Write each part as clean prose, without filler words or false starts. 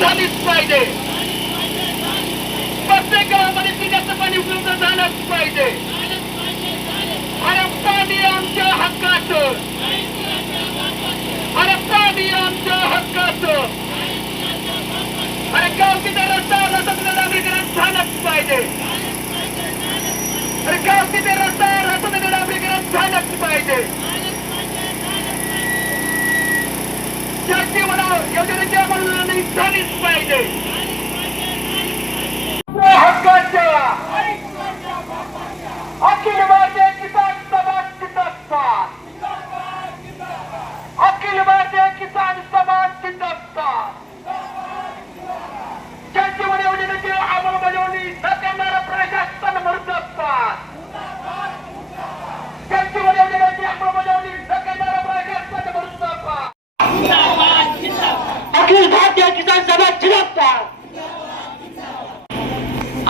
झालीच पाहिजे. प्रत्येक गावामध्ये पिण्याचं पाणी उपलब्ध झालंच पाहिजे. अरे पाणी आमच्या हक्काचं, अरे पाणी आमच्या हक्काचं. अरे गावकीचा रस्ता रस्त्याचं डांबरीकरण झालंच पाहिजे. अरे गावकीचा रस्ता रस्त्याचं डांबरीकरण झालंच पाहिजे. योजनेची अंमलबजावणी झालीच पाहिजे. हक्काच्या अखिल भारतीय किसान समाज जिंदाबाद, अखिल भारतीय किसान समाज जिंदाबाद. जलजीवन योजनेची अंमलबजावणी न करणारं प्रशासन मुर्दाबाद. जलजीवन योजनेची अंमलबजावणी न करणारं प्रशासन मुर्दाबाद. अखिल भारतीय किसान समाज जिंदाबाद.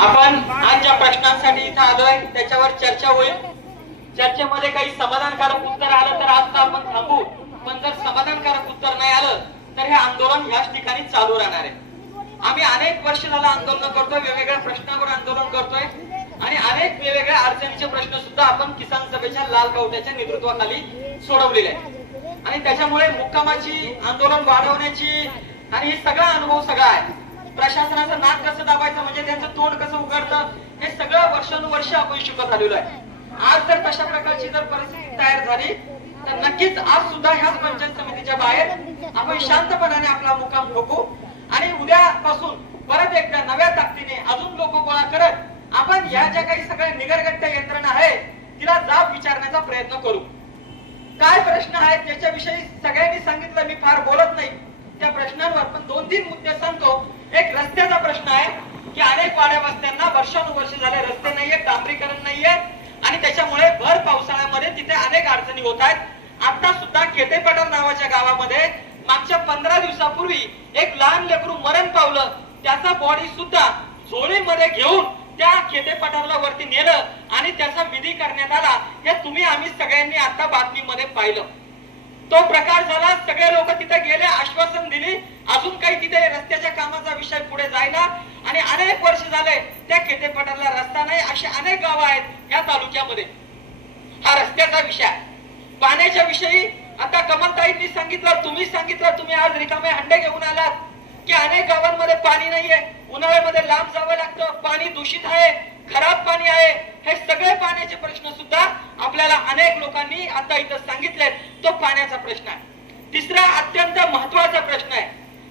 आपण आज ज्या प्रश्नांसाठी इथं आलोय त्याच्यावर चर्चा होईल. चर्चेमध्ये काही समाधानकारक उत्तर आलं तर आज आपण थांबू, पण जर समाधानकारक उत्तर नाही आलं तर हे आंदोलन याच ठिकाणी चालू राहणार आहे. आम्ही अनेक वर्ष झालं आंदोलन करतोय, वेगवेगळ्या प्रश्नांवर आंदोलन करतोय आणि अनेक वेगवेगळ्या अडचणीचे प्रश्न सुद्धा आपण किसान सभेच्या लाल कवट्याच्या नेतृत्वाखाली सोडवलेले आहेत. आणि त्याच्यामुळे मुक्कामाची, आंदोलन वाढवण्याची आणि हे सगळा अनुभव सगळा आहे. प्रशासनाचं नाक कसं दाबायचं, म्हणजे त्यांचं तोंड कसं उघडतं, हे सगळं वर्षानुवर्ष आपण शिकत आलेलो आहे. आज जर तशा प्रकारची जर परिस्थिती तयार झाली तर नक्कीच आज सुद्धा ह्याच पंचायत समितीच्या बाहेर आपण शांतपणाने आपला मुक्काम ठोकू आणि उद्यापासून परत एकदा नव्या ताकदीने अजून लोक गोळा करत आपण या ज्या काही सगळ्या निगरगट्ट यंत्रणा आहे तिला जाब विचारण्याचा प्रयत्न करू. काय प्रश्न आहेत त्याच्याविषयी सगळ्यांनी सांगितलं, मी फार बोलत नाही त्या प्रश्नांवर, पण 2-3 मुद्दे सांगतो. एक रस्त्याचा प्रश्न आहे की अनेक वाड्या वस्त्यांना वर्षानुवर्ष झाले रस्ते नाहीये, डांबरीकरण नाहीये आणि त्याच्यामुळे भर पावसाळ्यामध्ये तिथे अनेक अडचणी होत आहेत. आता सुद्धा खेटेपठार नावाच्या गावामध्ये मागच्या 15 दिवसापूर्वी एक लहान लेकरू मरण पावलं. त्याचा बॉडी सुद्धा झोळीमध्ये घेऊन त्या खेटेपठारला वरती नेलं आणि त्याचा विधी करण्यात आला. हे तुम्ही आम्ही सगळ्यांनी आता बातमीमध्ये पाहिलं. तो प्रकार झाला. सगळे लोक तिथे गेले, आश्वासन दिली, अजून काही तिथे रस्त्याच्या कामाचा विषय पुढे जायला आणि अनेक वर्ष झाले त्या खेटेपठारला रस्ता नाही. अशी अनेक गावं आहेत या तालुक्यामध्ये. हा रस्त्याचा विषय. पाण्याच्या विषयी आता कमलताईंनी सांगितलं, तुम्ही सांगितलं, तुम्ही आज रिकामे हंडे घेऊन आलात की अनेक गावांमध्ये पाणी नाहीये, उन्हाळ्यामध्ये लांब जावं लागतं, पाणी दूषित आहे, खराब पाणी आहे. हे सगळे पाण्याचे प्रश्न सुद्धा आपल्याला अनेक लोकांनी आता इथं सांगितले. तो पाण्याचा प्रश्न आहे. तिसरा अत्यंत महत्वाचा प्रश्न आहे.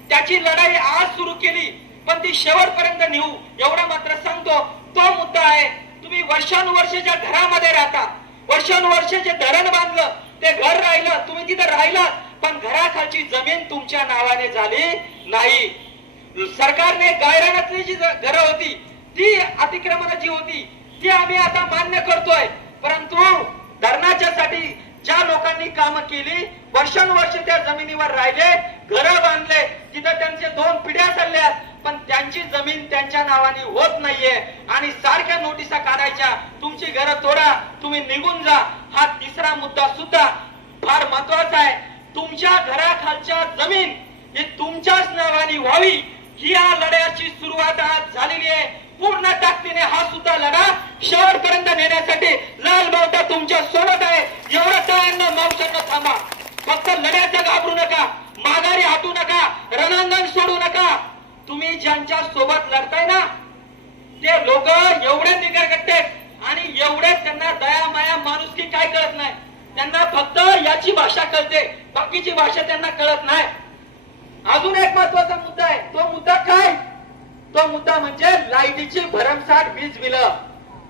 त्याची लढाई आज सुरू केली पण ती शेवटपर्यंत नेऊ एवढा मात्र सांगतो. तो मुद्दा आहे, तुम्ही वर्षानुवर्ष ज्या घरामध्ये राहता, वर्षानुवर्ष जे धरण बांधलं ते घर राहिलं, तुम्ही तिथं राहिला पण घराखालची जमीन तुमच्या नावाने झाली नाही. सरकारने गायरानातली जी घरं होती ती अतिक्रमणाची होती ती आम्ही आता मान्य करतोय, परंतु धरणाच्या साठी ज्या लोकांनी कामं केली, वर्षानुवर्ष त्या जमिनीवर राहिले, घरं बांधले, तिथं त्यांचे 2 पिढ्या चालल्यात, पण त्यांची जमीन त्यांच्या नावाने होत नाहीये आणि सारख्या नोटिसा काढायच्या, तुमची घरं तोडा, तुम्ही निघून जा. हा तिसरा मुद्दा सुद्धा फार महत्वाचा आहे. तुमच्या घराखालच्या जमीन ही तुमच्याच नावाने व्हावी, ही या लढ्याची सुरुवात आज झालेली आहे. पूर्ण ताकदीने हा सुद्धा लढा शेवटपर्यंत नेण्यासाठी लाल बावटा तुमच्या सोबत आहे. एवढं तळ्यांना मावशांना थांबा. फक्त लढ्याचं घाबरू नका, माघारी हटू नका, रणांगण सोडू नका. तुम्ही ज्यांच्या सोबत लढताय ना ते लोक एवढे निगरगट्टे आणि एवढे त्यांना दया माया माणुसकी काय कळत नाही. त्यांना फक्त याची भाषा कळते, बाकीची भाषा त्यांना कळत नाही. अजून एक महत्वाचा मुद्दा आहे. तो मुद्दा काय? तो मुद्दा म्हणजे लाईटीची भरमसाठ वीज बिल.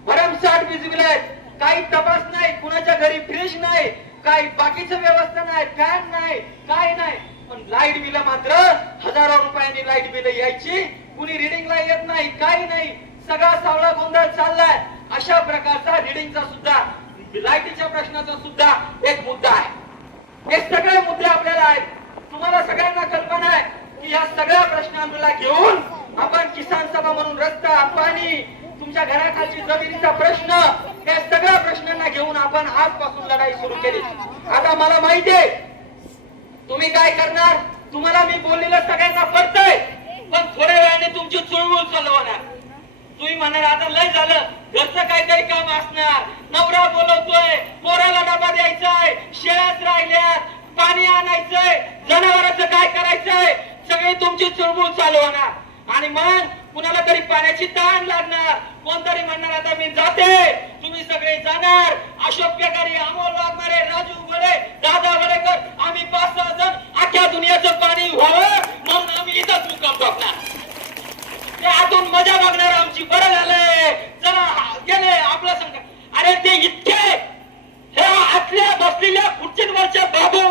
भरमसाठ वीज बिल आहेत. काही तपास नाही, कुणाच्या घरी फ्रीज नाही, काही बाकीचं व्यवस्था नाही, फॅन नाही, काय नाही, पण लाईट बिल मात्र हजारो रुपयांनी लाईट बिल यायची. कुणी रिडिंगला येत नाही, काही नाही, सगळा सावळा गोंधळ चाललाय. अशा प्रकारचा रिडिंगचा सुद्धा, लाईटीच्या प्रश्नाचा सुद्धा एक मुद्दा आहे. हे सगळे मुद्दे आपल्याला आहेत. तुम्हाला सगळ्यांना कल्पना आहे की या सगळ्या प्रश्नांना घेऊन आपण किसान सभा म्हणून रस्ता, पाणी, तुमच्या घराखालची जमिनीचा प्रश्न, हे सगळ्या प्रश्नांना घेऊन आपण आजपासून लढाई सुरू केली. आता मला माहितीये तुम्ही काय करणार. तुम्हाला मी बोललेलं सगळ्यांना पडतंय. पण थोड्या वेळाने तुमची चुळबुळ चालू होणार. तुम्ही म्हणणार आता लय झालं, घरचं काहीतरी काम असणार, नवरा बोलवतोय, पोराला डबा द्यायचाय, शेळ्यात राहिल्यात, पाणी आणायचंय, जनावरांचं काय करायचंय, सगळी तुमची चुळबुळ चालू होणार. आणि मग कुणाला तरी पाण्याची ताण लागणार, कोणतरी म्हणणार आता मी जाते, तुम्ही सगळे जाणार. अशोक बेकारी, अमोल वाघमारे, राजू बडे, दादा बडेकर, आम्ही 5-6 जण अख्ख्या दुनियाचं पाणी व्हावं म्हणून आम्ही इथंच मुक्काम टाकणार. ते आतून मजा बघणार आमची. बरं झालंय चला गेले आपलं संकट. अरे ते इतके हे आतल्या बसलेल्या खुर्चीवरच्या बाबू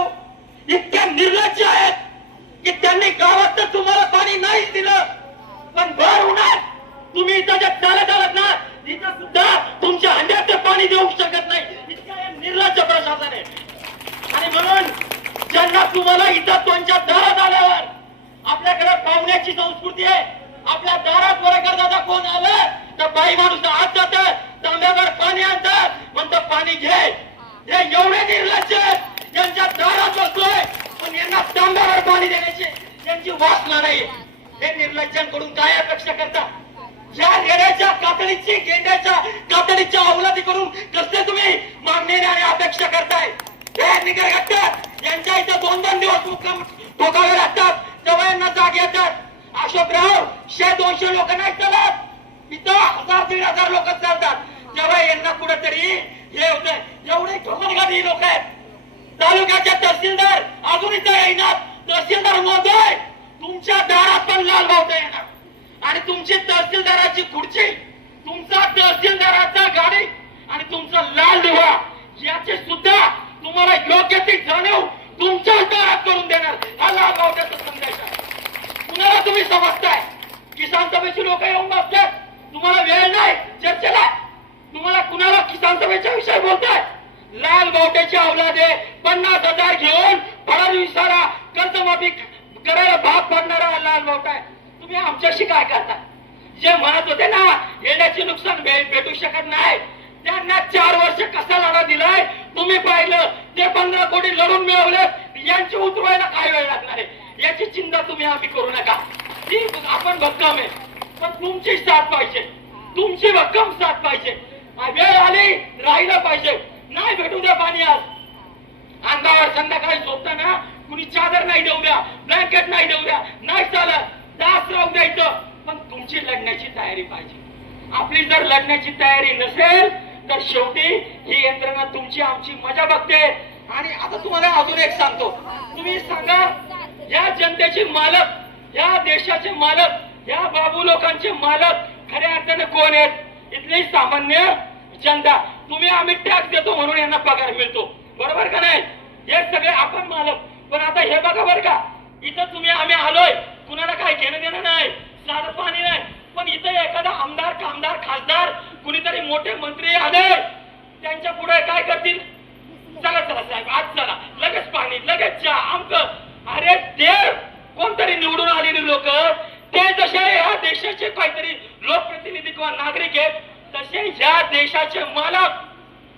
इतक्या निर्लज्ज आहेत की त्यांनी गावात तर तुम्हाला पाणी नाहीच दिलं, पण भर उन्हात तुम्ही इथं जे चालत आलात ना, इथं सुद्धा तुमच्या हंड्याचं पाणी देऊ शकत नाही. इतकं निर्लज्ज प्रशासन आहे. आणि म्हणून ज्यांना तुम्हाला इथं तुमच्या दारात आल्यावर आपल्याकडे पाहुण्याची संस्कृती आहे. आपल्या दारात बरोबर दादा कोण आलं तर बाई माणूस आत जातात, तांब्यावर पाणी आणतात, म्हणतात पाणी घे. हे एवढे निर्लज्ज आहेत, यांच्या दारात बसलोय पण यांना तांब्यावर पाणी देण्याची त्यांची वासना नाही. हे निर्लज्जांकडून काय अपेक्षा करता? या रेड्याच्या कातडीची, गेंड्याच्या कातडीच्या अवलादी करून कसले तुम्ही मागणी आणि अपेक्षा करताय? हे निगरगट्ट यांच्या इथं 2-2 दिवस मुक्काम ठोकावे लागतात, तेव्हा यांना जाग येतात. अशोकराव 100-200 लोक नाही चालत, इथं 1000-1500 लोक चालतात, तेव्हा यांना कुठेतरी हे होत. एवढे घमरगाडी लोक आहेत. तालुक्याचे तहसीलदार अजून इथं येणार. तहसीलदार महोदय तुमच्या दारात पण लाल बावटा येणार आणि तुमची तहसीलदाराची खुर्ची, तुमचा तहसीलदाराचा गाडी आणि तुमचा लाल दिवा याचे सुद्धा तुम्हाला योग्य ती जाणीव तुमच्या दारात करून देणार. हा लाल बावट्याचा संदेश आहे. कुणाला तुम्ही समजताय? किसान सभेची लोक येऊन बसतात, तुम्हाला वेळ नाही चर्चेला, तुम्हाला कुणाला किसान सभेच्या विषयी बोलताय? लाल बावट्याची अवलादे 50,000 घेऊन फडणवीसाला कर्जमाफी करायला भाग पडणारा लाल बावटा आहे. तुम्ही आमच्याशी काय करता? जे म्हणत होते ना येण्याचे नुकसान भेटू शकत नाही, त्यांना 4 वर्ष कसा लढा दिलाय तुम्ही पाहिलं. ते 15 कोटी लढून मिळवले, यांची उतरवायला काय वेळ लागणार आहे याची चिंता तुम्ही आम्ही करू नका. ती आपण भक्कम आहे, पण तुमची साथ पाहिजे, तुमची भक्कम साथ पाहिजे. वेळ आली राहिलं पाहिजे. नाही भेटू द्या पाणी. आज अंगावर संध्याकाळी झोपताना कुणी चादर नाही देऊ द्या, ब्लँकेट नाही देऊ द्या, नाही चालत, दास राहू द्यायचं. पण तुमची लढण्याची तयारी पाहिजे. आपली जर लढण्याची तयारी नसेल तर शेवटी ही यंत्रणा तुमची आमची मजा बघते. आणि आता तुम्हाला अजून एक सांगतो, तुम्ही सांगा या जनतेचे मालक, या देशाचे मालक, या बाबू लोकांचे मालक खऱ्या अर्थाने कोण आहेत? इथली सामान्य जनता. तुम्ही आम्ही टॅक्स देतो म्हणून यांना पगार मिळतो, बरोबर का नाही? हे सगळे आपण मालक. पण आता हे बघा बरं का, इथं तुम्ही आम्ही आलोय, कुणाला काय घेणं देणं नाही, साधं पाणी नाही. पण इथं एखादा आमदार, कामदार, खासदार, कुणीतरी मोठे मंत्री आले, त्यांच्या पुढे काय करतील? चला चला साहेब आज चला, लगेच पाणी, लगेच चहा, आमचं. अरे ते कोणतरी निवडून आलेली लोक, ते जसे या देशाचे काहीतरी लोकप्रतिनिधी किंवा नागरिक आहेत, तसे या देशाचे मालक,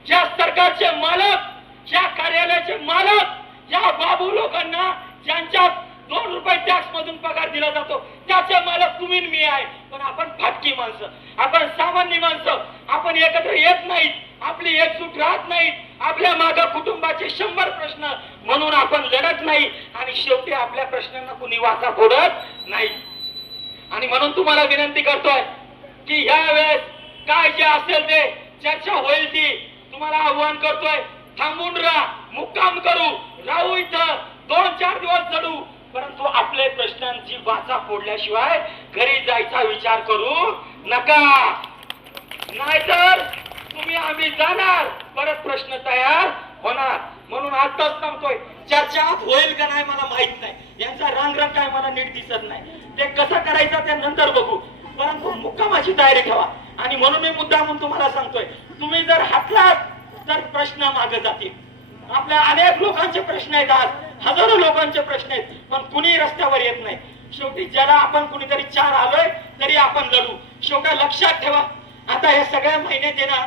ज्या सरकारचे मालक, ज्या कार्यालयाचे मालक, या बाबू लोकांना ज्यांच्या 2 रुपये टॅक्स मधून पगार दिला जातो, त्याचे मालक तुम्ही मी आहे. पण आपण फाटकी माणसं, आपण सामान्य माणसं, आपण एकत्र येत नाहीत, आपली एकजूट राहत नाही, आपल्या मागे कुटुंबाचे 100 प्रश्न म्हणून आपण लढत नाही आणि शेवटी आपल्या प्रश्नांना कुणी वाचा फोडत नाही. आणि म्हणून तुम्हाला विनंती करतोय की ह्या वेळेस काय जे असेल ते चर्चा होईल, ती तुम्हाला आव्हान करतोय. थांबून राहा, मुक्काम करू, राहू इथं 2-4 दिवस जडू, परंतु आपले प्रश्नांची वाचा फोडल्याशिवाय घरी जायचा विचार करू नका. नाहीतर तुम्ही आम्ही जाणार, परत प्रश्न तयार होणार. म्हणून आताच सांगतोय, चर्चा होईल का नाही मला माहित नाही, यांचा रंग काय मला नीट दिसत नाही, ते कसं करायचं ते नंतर बघू, परंतु मुक्कामाची तयारी ठेवा. आणि म्हणून मी मुद्दा म्हणून तुम्हाला सांगतोय, तुम्ही जर हटलात तर प्रश्न मागे जातील. आपल्या अनेक लोकांचे प्रश्न आहेत, आज हजारो लोकांचे प्रश्न आहेत, पण कुणी रस्त्यावर येत नाही. शेवटी ज्याला आपण कुणीतरी 4 आलोय तरी आपण लढू. शेवटी लक्षात ठेवा, आता हे सगळ्या महिन्यात आहे ना,